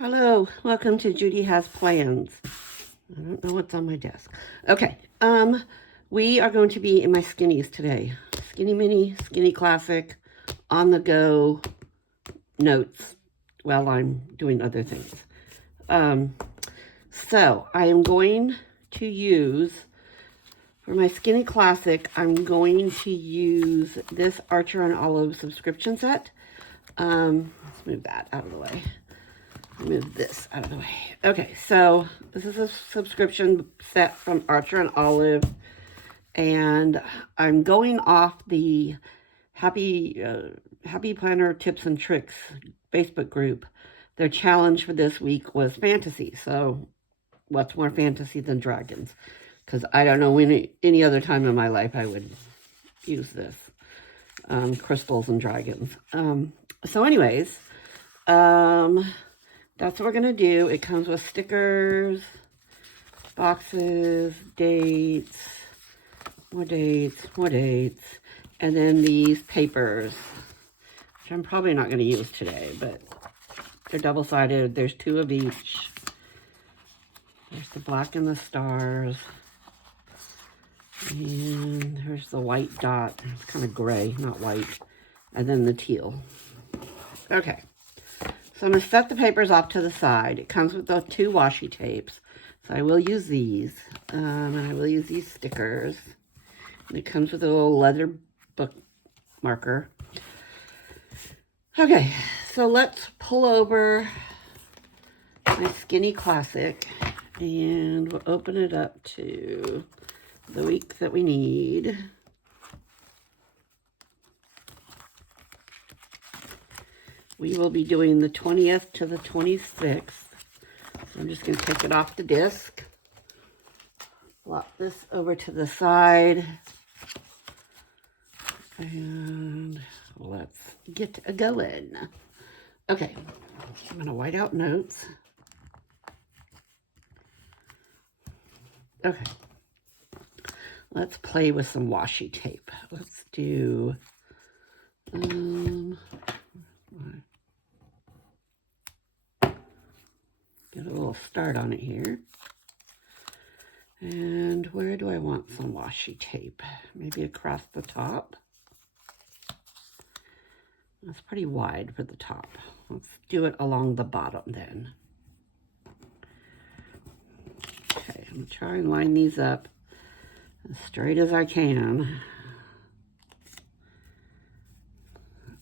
Hello, welcome to Judy Has Plans. I don't know what's on my desk. Okay, we are going to be in my skinnies today. Skinny mini, skinny classic, on the go notes while I'm doing other things. So I am going to use, for my skinny classic, I'm going to use this Archer and Olive subscription set. Let's move that out of the way. Move this out of the way. Okay, so this is a subscription set from Archer and Olive, and I'm going off the Happy Planner Tips and Tricks Facebook group. Their challenge for this week was fantasy. So, what's more fantasy than dragons? Because I don't know any other time in my life I would use this. Crystals and dragons. So, anyways, that's what we're going to do. It comes with stickers, boxes, dates, more dates, and then these papers, which I'm probably not going to use today, but they're double-sided. There's 2 of each. There's the black and the stars. And here's the white dot. It's kind of gray, not white. And then the teal. Okay. So I'm going to set the papers off to the side. It comes with the 2 washi tapes. So I will use these. And I will use these stickers. And it comes with a little leather book marker. Okay, so let's pull over my Skinny Classic. And we'll open it up to the week that we need. We will be doing the 20th to the 26th. So I'm just going to take it off the disc. Flop this over to the side. And let's get going. Okay, I'm going to white out notes. Okay. Let's play with some washi tape. Let's do... get a little start on it here. And where do I want some washi tape? Maybe across the top. That's pretty wide for the top. Let's do it along the bottom then. Okay, I'm going to try and line these up as straight as I can.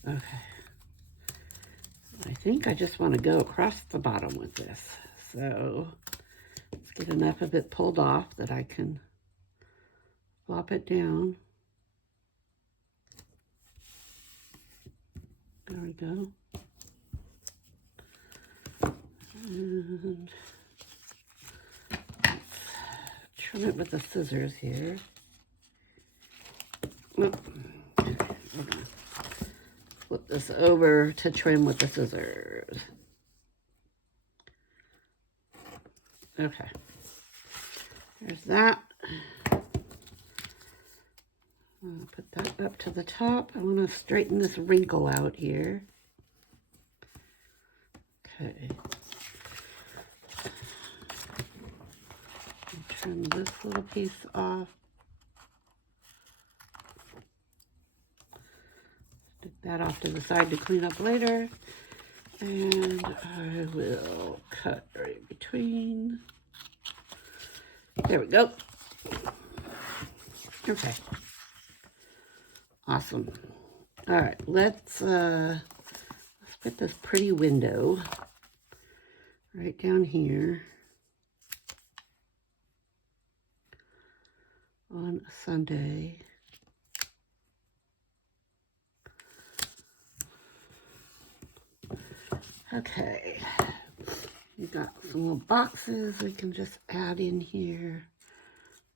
Okay. I think I just want to go across the bottom with this. So let's get enough of it pulled off that I can flop it down. There we go. And let's trim it with the scissors here. Oop. Flip this over to trim with the scissors. Okay. There's that. I'll put that up to the top. I want to straighten this wrinkle out here. Okay. Trim this little piece off. Stick that off to the side to clean up later. And I will cut right between. There we go. Okay. Awesome. All right, let's put this pretty window right down here on a Sunday. Okay, we got some little boxes we can just add in here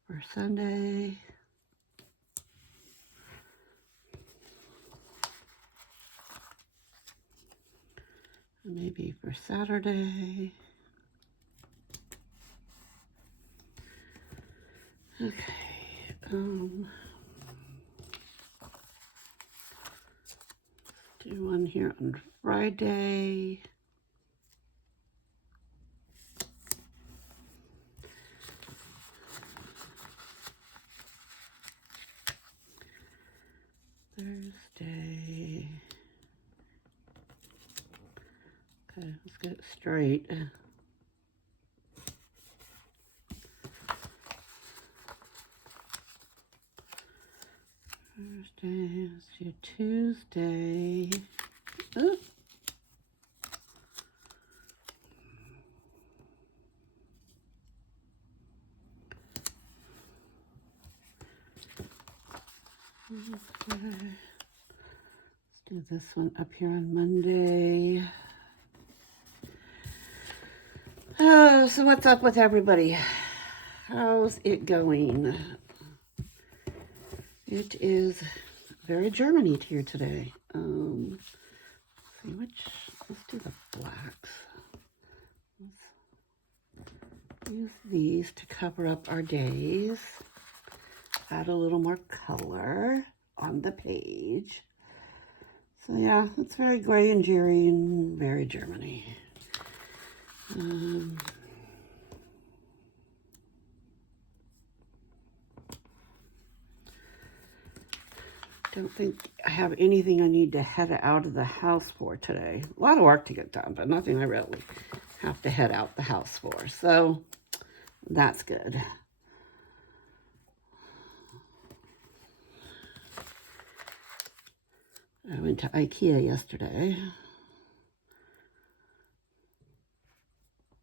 for Sunday. Maybe for Saturday. Okay. Do one here on Friday. Okay, let's get it straight. Thursday, let's do Tuesday. Ooh. Okay. Let's do this one up here on Monday. Oh, so what's up with everybody? How's it going? It is very Germany here today. Let's do the blacks. Let's use these to cover up our days. Add a little more color on the page. So yeah, it's very gray and dreary and very Germany. Don't think I have anything I need to head out of the house for today. A lot of work to get done, but nothing I really have to head out the house for. So that's good. I went to IKEA yesterday.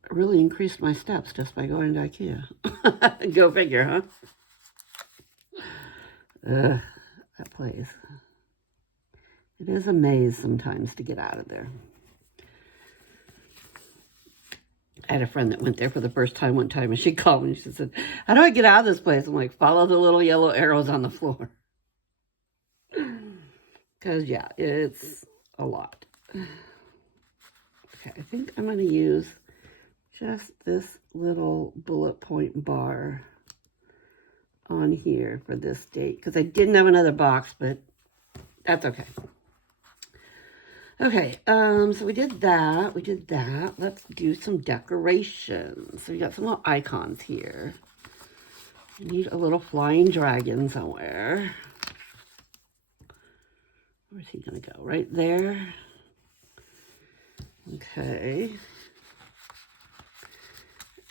I really increased my steps just by going to IKEA. Go figure, huh? That place. It is a maze sometimes to get out of there. I had a friend that went there for the first time one time, and she called me and she said, "How do I get out of this place?" I'm like, "Follow the little yellow arrows on the floor." Because, yeah, it's a lot. Okay, I think I'm going to use just this little bullet point bar on here for this date, because I didn't have another box, but that's okay. Okay, so we did that. Let's do some decorations. So we got some little icons here. We need a little flying dragon somewhere. Where's he gonna go? Right there. Okay.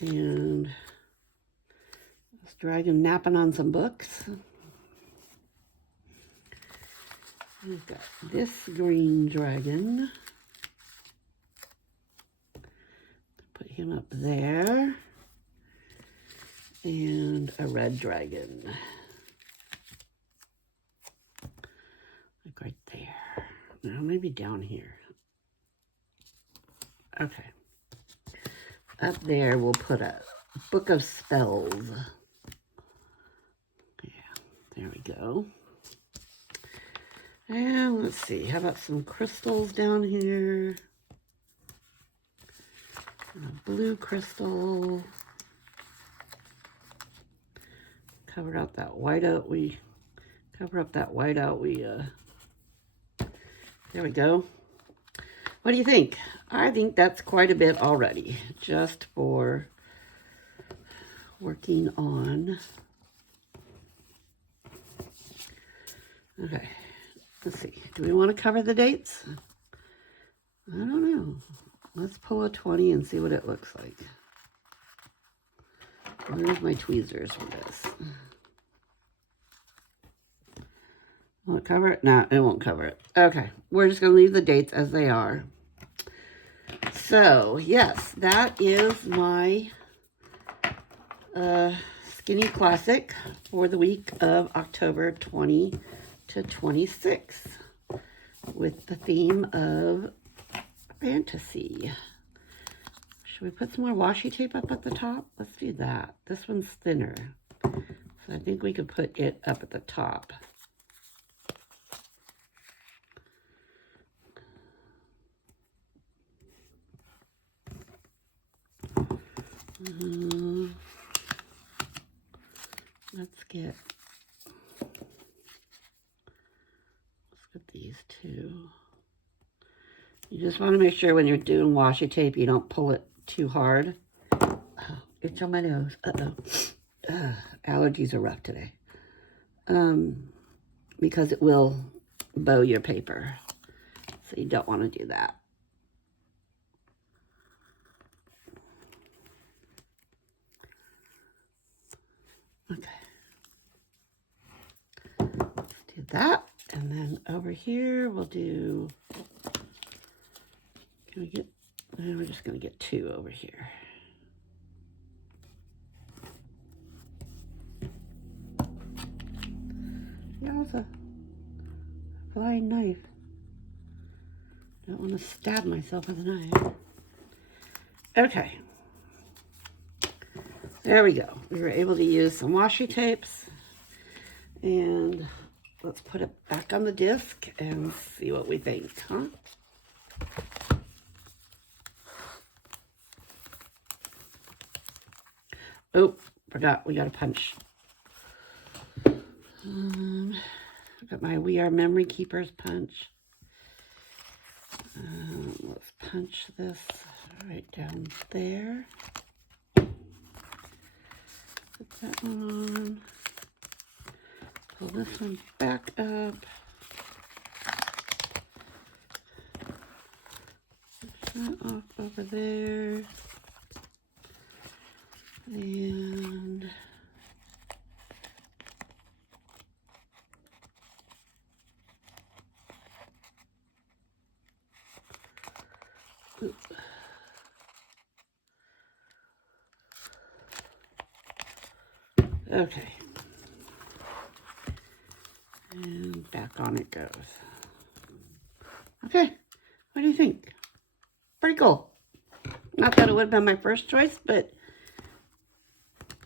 And this dragon napping on some books. We've got this green dragon. Put him up there. And a red dragon. Like right there. Now maybe down here. Okay. Up there we'll put a book of spells. Yeah, there we go. And let's see, how about some crystals down here? And a blue crystal. Cover up that whiteout there we go. What do you think? I think that's quite a bit already, just for working on. Okay. Let's see. Do we want to cover the dates? I don't know. Let's pull a 20 and see what it looks like. Where's my tweezers for this? Will it cover it? No, it won't cover it. Okay. We're just going to leave the dates as they are. So, yes, that is my Skinny Classic for the week of October 20 to 26 with the theme of fantasy. Should we put some more washi tape up at the top? Let's do that. This one's thinner, so I think we could put it up at the top. Let's get these two. You just want to make sure when you're doing washi tape, you don't pull it too hard. Oh, it's on my nose. Uh-oh. Allergies are rough today. Because it will bow your paper. So you don't want to do that. Okay. Let's do that. And then over here, we'll do, can we get, we're just going to get 2 over here. Yeah, it's a flying knife. Don't want to stab myself with a knife. Okay. There we go. We were able to use some washi tapes. And let's put it back on the disc and see what we think, huh? Oh, forgot, we got a punch. I've got my We Are Memory Keepers punch. Let's punch this right down there. Put that one on. Pull this one back up. Push that off over there. And okay. And back on it goes. Okay, what do you think? Pretty cool. Not that it would have been my first choice, but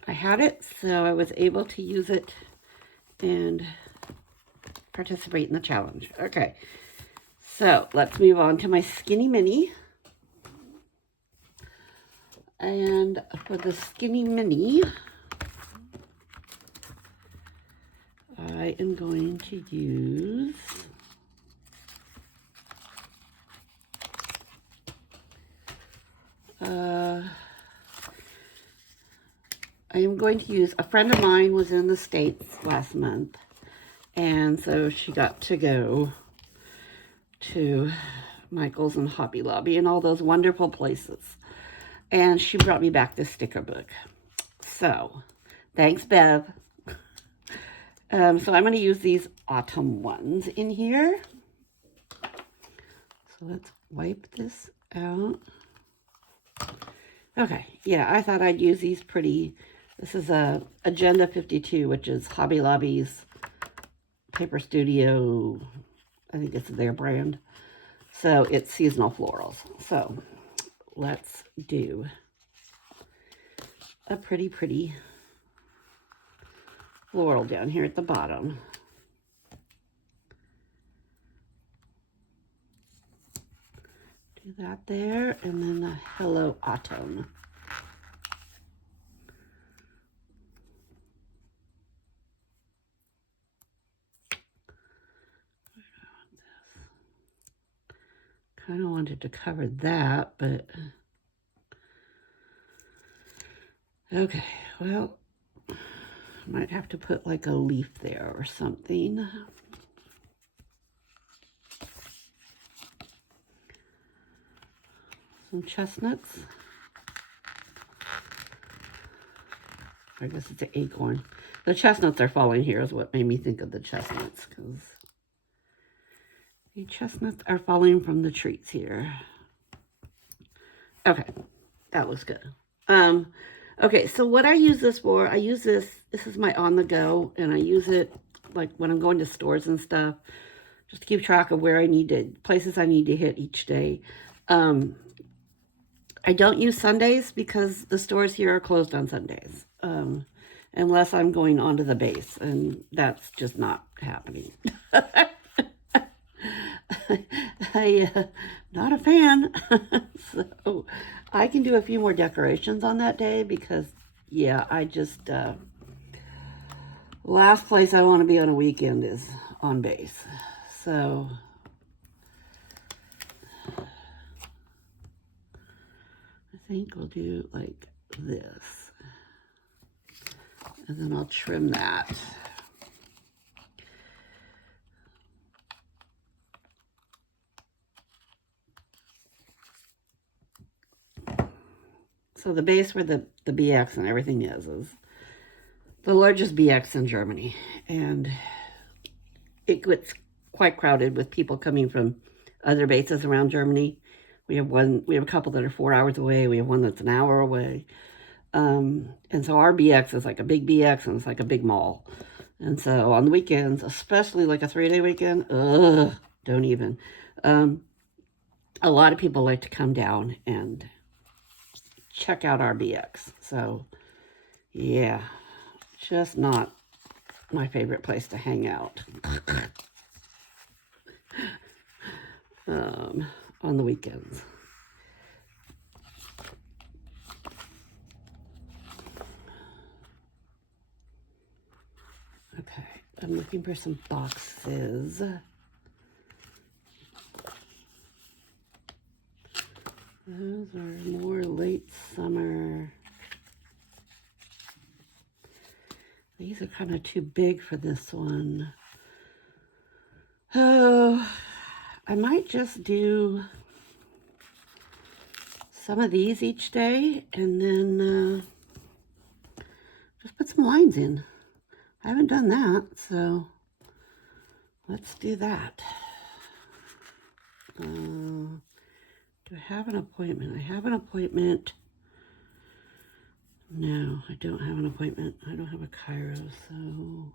I had it, so I was able to use it and participate in the challenge. Okay, so let's move on to my Skinny Mini. And for the Skinny Mini, I am going to use a friend of mine was in the States last month, and so she got to go to Michael's and Hobby Lobby and all those wonderful places. And she brought me back this sticker book. So, thanks, Bev. So I'm going to use these autumn ones in here. So let's wipe this out. Okay, yeah, I thought I'd use these pretty. This is a Agenda 52, which is Hobby Lobby's Paper Studio. I think it's their brand. So it's seasonal florals. So let's do a pretty floral down here at the bottom. Do that there, and then the Hello Autumn. Kind of wanted to cover that, but okay, well, might have to put like a leaf there or something. Some chestnuts. I guess it's an acorn. The chestnuts are falling here is what made me think of the chestnuts, because the chestnuts are falling from the trees here. Okay, that looks good. Okay, so what I use this for, this is my on the go, and I use it like when I'm going to stores and stuff, just to keep track of places I need to hit each day. I don't use Sundays because the stores here are closed on Sundays, unless I'm going onto the base, and that's just not happening. I'm not a fan. So I can do a few more decorations on that day because, yeah, last place I want to be on a weekend is on base. So I think we'll do like this. And then I'll trim that. So the base where the BX and everything is the largest BX in Germany, and it gets quite crowded with people coming from other bases around Germany. We have a couple that are 4 hours away. We have one that's an hour away. And so our BX is like a big BX, and it's like a big mall. And so on the weekends, especially like a 3-day weekend, don't even. A lot of people like to come down and check out our BX. So yeah, just not my favorite place to hang out on the weekends. Okay, I'm looking for some boxes. Those are more late summer. These are kind of too big for this one. Oh, I might just do some of these each day and then just put some lines in. I haven't done that, so let's do that. Do I have an appointment? I have an appointment. No, I don't have an appointment. I don't have a Cairo, so...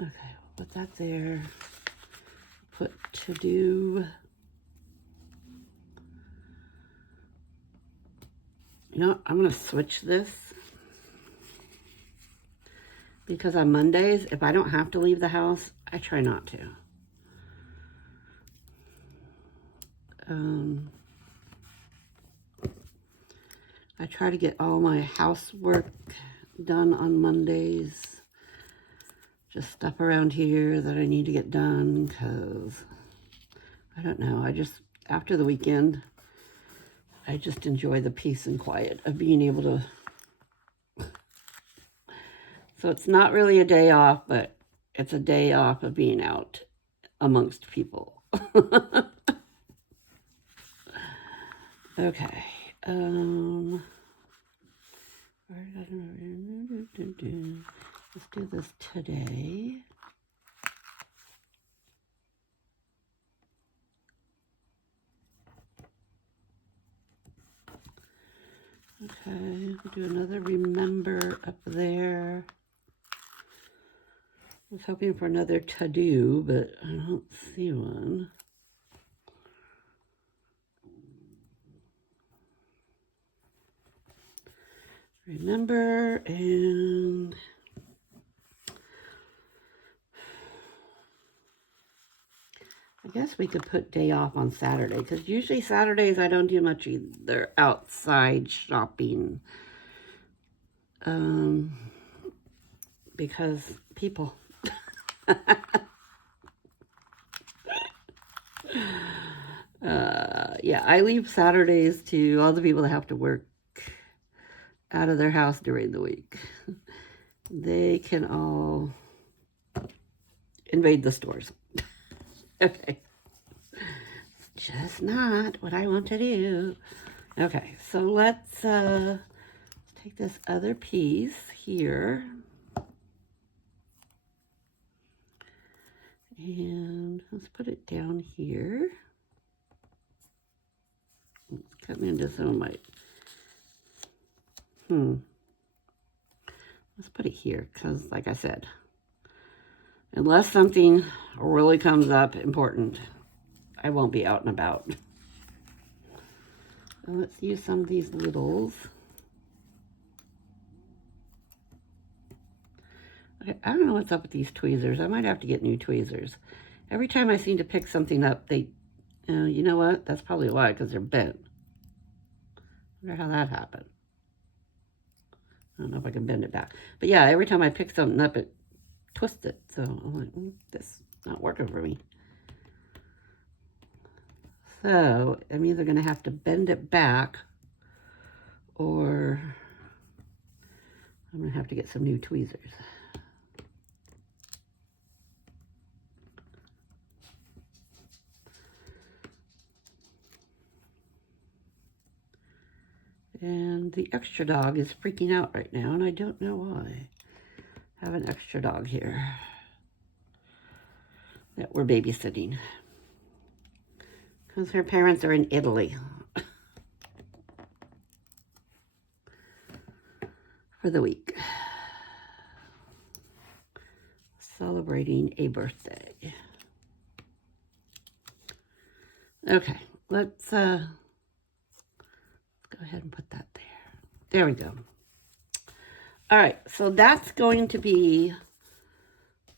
Okay, we'll put that there. Put to do. You know, I'm going to switch this. Because on Mondays, if I don't have to leave the house, I try not to. I try to get all my housework done on Mondays. Just stuff around here that I need to get done because, I don't know, after the weekend, I just enjoy the peace and quiet of being able to. So it's not really a day off, but it's a day off of being out amongst people. Okay. Let's do this today. Okay, we'll do another remember up there. I was hoping for another to-do, but I don't see one. Remember, and I guess we could put day off on Saturday, because usually Saturdays I don't do much either outside shopping. Because people. Yeah, I leave Saturdays to all the people that have to work out of their house during the week. They can all invade the stores. Okay. It's just not what I want to do. Okay, so let's take this other piece here. And let's put it down here. Cut me into some of my... Let's put it here, because like I said, unless something really comes up important, I won't be out and about. So let's use some of these littles. Okay, I don't know what's up with these tweezers. I might have to get new tweezers. Every time I seem to pick something up, they... you know what? That's probably why, because they're bent. I wonder how that happened. I don't know if I can bend it back. But yeah, every time I pick something up, it twists it. So I'm like, this is not working for me. So I'm either going to have to bend it back, or I'm going to have to get some new tweezers. And the extra dog is freaking out right now, and I don't know why. I have an extra dog here that we're babysitting because her parents are in Italy for the week, celebrating a birthday. Okay, let's go ahead and put that there. There we go. All right, so that's going to be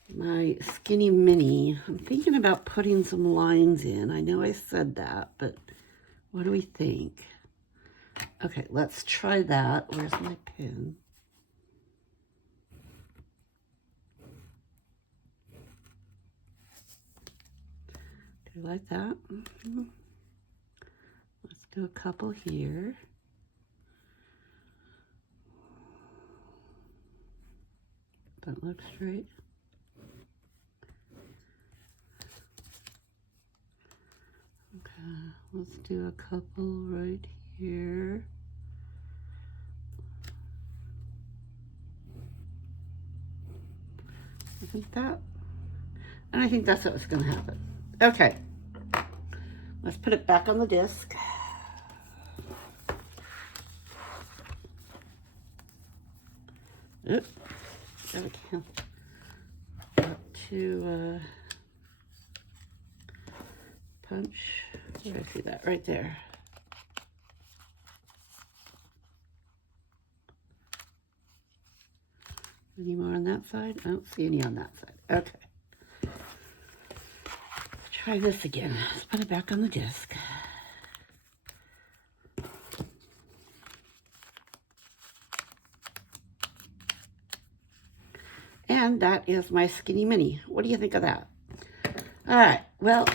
my skinny mini. I'm thinking about putting some lines in. I know I said that, but what do we think? Okay, let's try that. Where's my pen? Do you like that? Let's do a couple here. That looks straight. Okay, let's do a couple right here. I think that, and I think that's what's going to happen. Okay, let's put it back on the disc. Oops, there we go. Got to punch. Where did I see that? Right there. Any more on that side? I don't see any on that side. Okay. Let's try this again. Let's put it back on the disc. And that is my skinny mini. What do you think of that? All right. Well,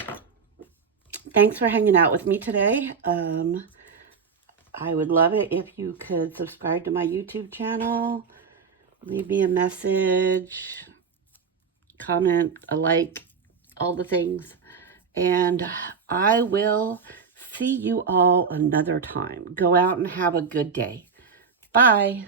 thanks for hanging out with me today. I would love it if you could subscribe to my YouTube channel, leave me a message, comment, a like, all the things. And I will see you all another time. Go out and have a good day. Bye.